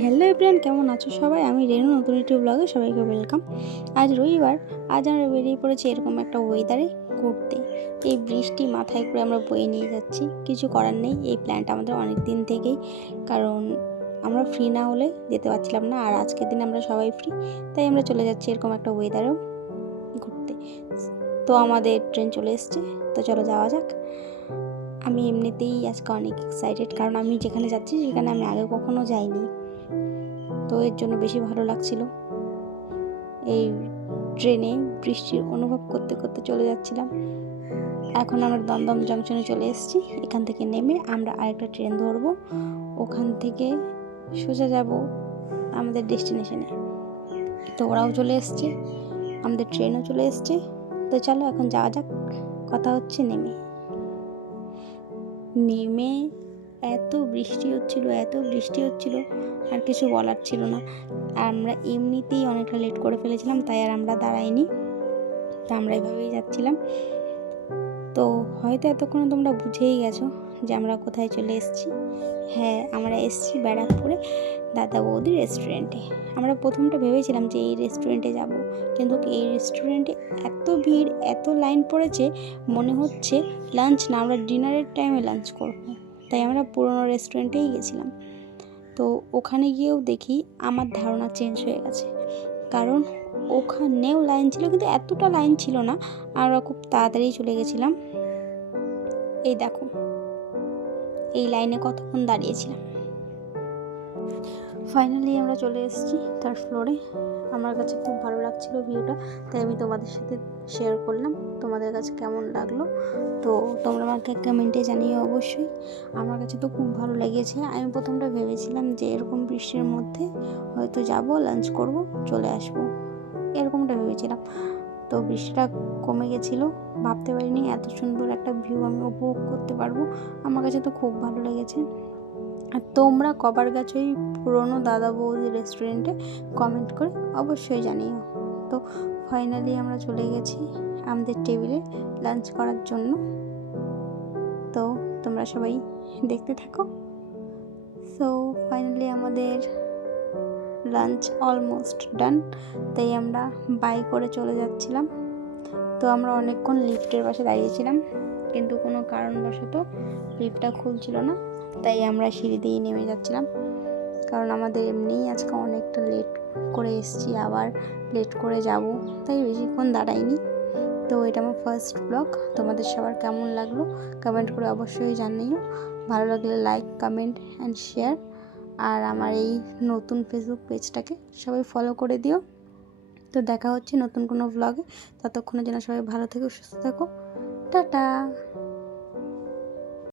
Hello everyone, কেমন আছো সবাই? আমি রেনু, নতুন একটি ব্লগে সবাইকে ওয়েলকাম। আজ রবিবার, আজ আমরা বেরিয়ে পড়েছি এরকম একটা ওয়েদারে ঘুরতে। এই বৃষ্টি মাথায় করে আমরা বয়ে নিয়ে যাচ্ছি, কিছু করার নেই। এই প্ল্যানটা আমাদের অনেক দিন থেকেই, কারণ আমরা ফ্রি না হলে যেতে পারছিলাম না, আর আজকের দিন আমরা সবাই ফ্রি, তাই আমরা চলে যাচ্ছি এরকম একটা ওয়েদারেও ঘুরতে। তো আমাদের ট্রেন চলে এসছে, তো চলো যাওয়া যাক। আমি এমনিতেই আজকে অনেক এক্সাইটেড, কারণ আমি যেখানে যাচ্ছি সেখানে আমি আগে কখনো যাইনি, তো এর জন্য বেশি ভালো লাগছিল। এই ট্রেনে বৃষ্টির অনুভব করতে করতে চলে যাচ্ছিলাম। এখন আমরা দমদম জংশনে চলে এসেছি। এখান থেকে নেমে আমরা আরেকটা ট্রেন ধরবো, ওখান থেকে সোজা যাব আমাদের ডেস্টিনেশনে। তো ওরাও চলে এসছে, আমাদের ট্রেনও চলে এসছে। তো চলো এখন যাওয়া যাক। কথা হচ্ছে নেমে নেমে এত বৃষ্টি হচ্ছিল আর কিছু বলার ছিল না। আমরা এমনিতেই অনেকটা লেট করে ফেলেছিলাম, তাই আর আমরা দাঁড়াইনি, তো আমরা এভাবেই যাচ্ছিলাম। তো হয়তো এতক্ষণে তোমরা বুঝেই গেছো যে আমরা কোথায় চলে এসেছি। হ্যাঁ, আমরা এসেছি ব্যারাকপুরে দাদা বৌদির রেস্টুরেন্টে। আমরা প্রথমটা ভেবেছিলাম যে এই রেস্টুরেন্টে যাব, কিন্তু এই রেস্টুরেন্টে এত ভিড়, এত লাইন পড়েছে, মনে হচ্ছে লাঞ্চ না, আমরা ডিনারের টাইমে লাঞ্চ করব। তাই আমরা পুরনো রেস্টুরেন্টেই গেছিলাম। তো ওখানে গিয়েও দেখি আমার ধারণা চেঞ্জ হয়ে গেছে, কারণ ওখানেও লাইন ছিল, কিন্তু এতটা লাইন ছিল না। আমরা খুব তাড়াতাড়ি চলে গেছিলাম। এই দেখো, এই লাইনে কতক্ষণ দাঁড়িয়েছিলাম। ফাইনালি আমরা চলে এসেছি থার্ড ফ্লোরে। আমার কাছে খুব ভালো লাগছিল ভিউটা, তাই আমি তোমাদের সাথে শেয়ার করলাম। তোমাদের কাছে কেমন লাগলো তো তোমরা আমাকে কমেন্টে জানিও অবশ্যই। আমার কাছে তো খুব ভালো লেগেছে। আমি প্রথমটা ভেবেছিলাম যে এরকম বৃষ্টির মধ্যে হয়তো যাব, লাঞ্চ করব, চলে আসব, এরকমটা ভেবেছিলাম। তো বৃষ্টিটা কমে গেছিলো, ভাবতে পারিনি এত সুন্দর একটা ভিউ আমি উপভোগ করতে পারবো। আমার কাছে তো খুব ভালো লেগেছে। আর তোমরা কবার গেছো এই পুরনো দাদা বৌদি রেস্টুরেন্টে কমেন্ট করে অবশ্যই জানিও। তো ফাইনালি আমরা চলে গেছি আমাদের টেবিলে লাঞ্চ করার জন্য। তো তোমরা সবাই দেখতে থাকো। সো ফাইনালি আমাদের লাঞ্চ অলমোস্ট ডান, তাই আমরা বাই করে চলে যাচ্ছিলাম। তো আমরা অনেকক্ষণ লিফটের পাশে দাঁড়িয়েছিলাম, কিন্তু কোনো কারণবশত লিফটটা খুলছিল না, তাই আমরা সিঁড়ি দিয়ে নেমে যাচ্ছিলাম। কারণ আমাদের এমনিই আজকে অনেকটা লেট করে এসেছি, আবার লেট করে যাব, তাই বেশিক্ষণ দাঁড়াইনি। তো এটা আমার ফার্স্ট ব্লগ। তোমাদের সবার কেমন লাগলো কমেন্ট করে অবশ্যই জানিও। ভালো লাগলে লাইক, কমেন্ট অ্যান্ড শেয়ার। আর আমার এই নতুন ফেসবুক পেজটাকে সবাই ফলো করে দিও। তো দেখা হচ্ছে নতুন কোনো ব্লগে। ততক্ষণের জন্য সবাই ভালো থেকো, সুস্থ থেকো। টাটা।